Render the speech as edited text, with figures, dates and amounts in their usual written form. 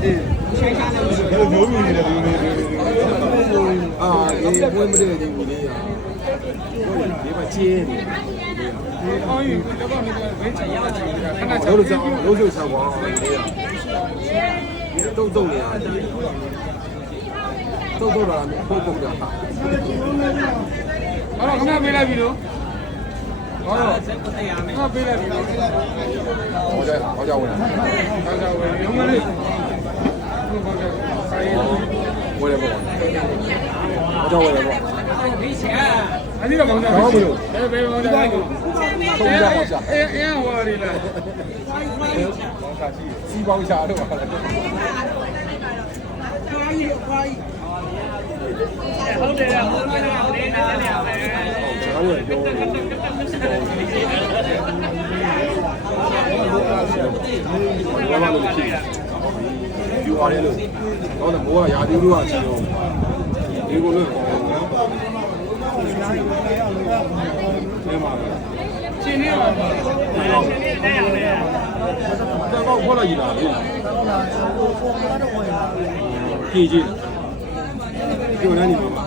မျိုးမျိုးနေတယ်ဒီအာဒီဘွေးမတဲ့ဒီကိုလေးရဒီမှာချင်းနေအော်ယူတော့နေဝင်းချင်ရတာခဏလို့ကြောက်လို့လို့ဆောက်ပါလေးရတုတ်နေရတယ်တုတ်လာမယ်ပုံပုံကြတာအဲ့တော့ခဏပေးလိုက်ပြီလို့ဟောခဏပေးလိုက်ပြီလို့ဟောကြဝင်ရုံးမလေးဝယ်ရပေါ့ဟောကြဝယ်ရပေါ့အဲ့ဒီတော့ဘောင်းကြဘယ်ဘယ်ဘောင်းကြလဲထုံးကြပါရှာအင်းဟောရီလားစီပေါင်းရှာတော့ပါလေဟုတ်တယ်ဟုတ်တယ်နေနေနေရမယ်ကျွန်တော်ပြောဘာမှမဖြစ်ယူရတယ်လို့တော့ဘောကရာသီဥတုကချီတော့ဒီကိုလို့ချင်းနေပါချင်းနေနေရတယ်တော့ခေါ်လိုက်ရတာလေကြည့်ကြည့်ပြောနေနေမှာ